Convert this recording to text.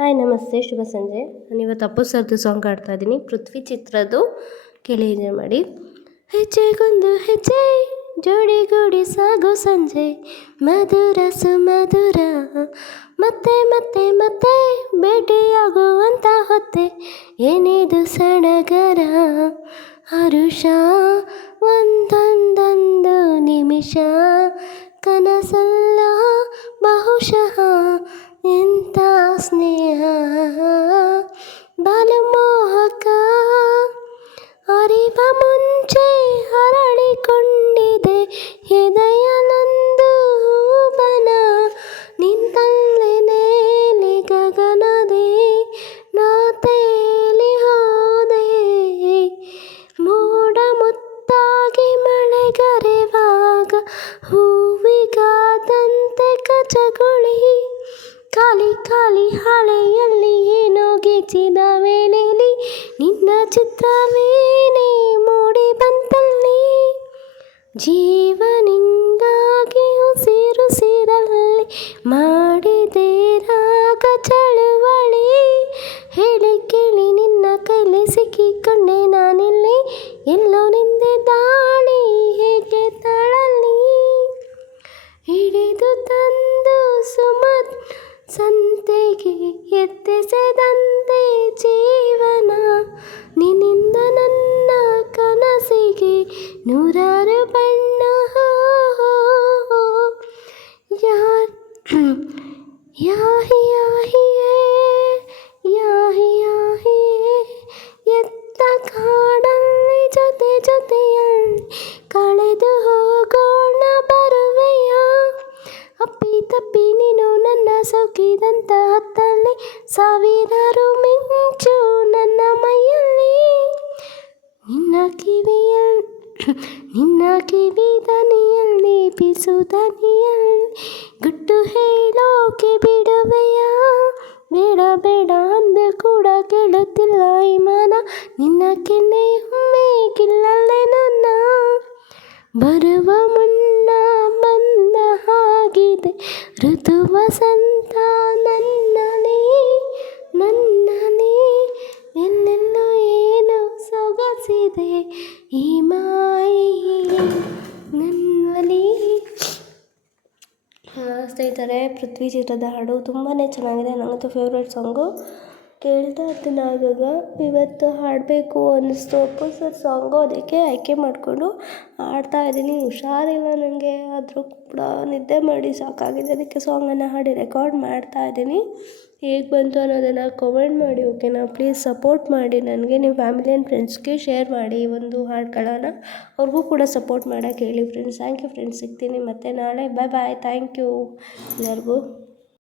Hi ನಮಸ್ತೆ, ಶುಭ ಸಂಜೆ. ನಾನಿವತ್ತು ಅಪ್ಪು ಸರ್ದು ಸಾಂಗ್ ಆಡ್ತಾ ಇದ್ದೀನಿ. ಪೃಥ್ವಿ ಚಿತ್ರದ್ದು ಕೇಳಿ ಎಂಜಾಯ್ ಮಾಡಿ. ಹೆಜ್ಜೆಗೊಂದು ಹೆಜ್ಜೆ ಜೋಡಿಗೂಡಿ ಸಾಗೋ ಸಂಜೆ, ಮಧುರ ಸುಮಧುರ, ಮತ್ತೆ ಮತ್ತೆ ಮತ್ತೆ ಭೇಟಿಯಾಗುವಂಥ ಹೊತ್ತೆ, ಏನಿದು ಸಡಗರ ಹರುಷ, ಒಂದೊಂದೊಂದು ನಿಮಿಷ ಕನಸಲ್ಲ ಬಹುಶಃ, ಎಂಥ ಸ್ನೇಹ ಬಲು ಮೋಹಕ, ಅರಿವ ಮುಂಚೆ ಹರಳಿಕೊಂಡಿದೆ ಹೃದಯನೊಂದು ಬನ, ನಿಂತಲ್ಲೇ ನೇಲಿ ಗಗನದೇ ನಾ ತೇಲಿ ಹೋದೆ, ಮೋಡ ಮುತ್ತಾಗಿ ಮಳೆಗರೆವಾಗ ಹೂವಿಗಾದಂತೆ ಕಚಗುಳಿ, ಖಾಲಿ ಖಾಲಿ ಹಾಳೆಯಲ್ಲಿ ಏನೋ ಗೀಚಿದ ವೇಳೆಯಲ್ಲಿ ನಿನ್ನ ಚಿತ್ರವೇನೇ ಮೂಡಿ ಬಂತಲ್ಲಿ, ಜೀವನಿಂದಾಗಿ ಉಸಿರುಸಿರಲ್ಲಿ ಮಾಡಿದೆ ರಾಗ ಚಳುವಳಿ, ಹೇಳಿ ಕೇಳಿ ನಿನ್ನ ಕೈಲಿ ಸಿಕ್ಕಿಕೊಂಡೆ ನಾನಿಲ್ಲಿ, ಎಲ್ಲೋ ನಿಂದೆ ದಾಳಿ ಹೇಗೆ ತಳಲಿ, ಹಿಡಿದು ತಂದು ಸುಮತ್ ಸಂತೆಗೆ ಎತ್ತೆಸೆದಂತೆ ಜೀವನ, ನಿನ್ನಿಂದ ನನ್ನ ಕನಸಿಗೆ ನೂರಾರು ಬಣ್ಣ, ಯಾರ್ ಯಾಹಿ ಯಾಹಿಯೇ ಯಾಹಿ ಯಾಹಿಯೇ, ಎತ್ತ ಕಾಡಲ್ಲಿ ಜೊತೆ ಜೊತೆಯಲ್ಲಿ ಕಳೆದು ಹೋಗೋಣ ಬರುವೆಯ, ಅಪ್ಪಿ ತಪ್ಪಿ ನೀನು ನನ್ನ ಸೋಕಿದಂತ ಹೊತ್ತಲ್ಲಿ, ಸಾವಿರಾರು ಮಿಂಚು ನನ್ನ ಮೈಯಲ್ಲಿ, ನಿನ್ನ ಕಿವಿ ದನಿಯಲ್ಲಿ ಬಿಸು ದನಿಯಲ್ಲಿ ಗುಟ್ಟು ಹೇಳೋಕೆ ಬಿಡುವೆಯ, ಬೇಡ ಬೇಡ ಅಂದು ಕೂಡ ಕೇಳುತ್ತಿಲ್ಲ ಈ ಮನ, ನಿನ್ನ ಕೆನ್ನೆಯೊಮ್ಮೆ ಗಿಲ್ಲಲೆ ನನ್ನ, ಬರುವ ಮುನ್ನ ಬಂದ ಹಾಗಿದೆ ಋತು ವಸಂತ ನನ್ನನೇ ನನ್ನನೇ, ಎಲ್ಲೆಲ್ಲೋ ಏನೋ ಸೊಗಸಿದೆ ಈ ಮಾಯೆ ನನ್ನಲ್ಲಿ. ಸ್ನೇಹಿತರೆ, ಪೃಥ್ವಿ ಚಿತ್ರದ ಹಾಡು ತುಂಬಾ ಚೆನ್ನಾಗಿದೆ. ನನಗಂತೂ ಫೇವ್ರೇಟ್ ಸಾಂಗು. ಕೇಳ್ತಾ ಇರ್ತೀನಿ ಆಗಾಗ. ಇವತ್ತು ಹಾಡಬೇಕು ಅನ್ನಿಸ್ತು ಅಪ್ಪು ಸರ್ ಸಾಂಗು, ಅದಕ್ಕೆ ಆಯ್ಕೆ ಮಾಡಿಕೊಂಡು ಹಾಡ್ತಾ ಇದ್ದೀನಿ. ಹುಷಾರಿಲ್ಲ ನನಗೆ, ಆದರೂ ಕೂಡ ನಿದ್ದೆ ಮಾಡಿ ಸಾಕಾಗಿದೆ, ಅದಕ್ಕೆ ಸಾಂಗನ್ನು ಹಾಡಿ ರೆಕಾರ್ಡ್ ಮಾಡ್ತಾ ಇದ್ದೀನಿ. ಹೇಗೆ ಬಂತು ಅನ್ನೋದನ್ನು ಕಮೆಂಟ್ ಮಾಡಿ, ಓಕೆನಾ? ಪ್ಲೀಸ್ ಸಪೋರ್ಟ್ ಮಾಡಿ ನನಗೆ. ನಿಮ್ಮ ಫ್ಯಾಮಿಲಿ ಆ್ಯಂಡ್ ಫ್ರೆಂಡ್ಸ್ಗೆ ಶೇರ್ ಮಾಡಿ ಈ ಒಂದು ಹಾಡುಗಳನ್ನು, ಅವ್ರಿಗೂ ಕೂಡ ಸಪೋರ್ಟ್ ಮಾಡೋಕ್ಕೆ ಹೇಳಿ ಫ್ರೆಂಡ್ಸ್. ಥ್ಯಾಂಕ್ ಯು ಫ್ರೆಂಡ್ಸ್, ಸಿಗ್ತೀನಿ ಮತ್ತೆ ನಾಳೆ. ಬಾಯ್ ಬಾಯ್. ಥ್ಯಾಂಕ್ ಯು ಎಲ್ಲರಿಗೂ.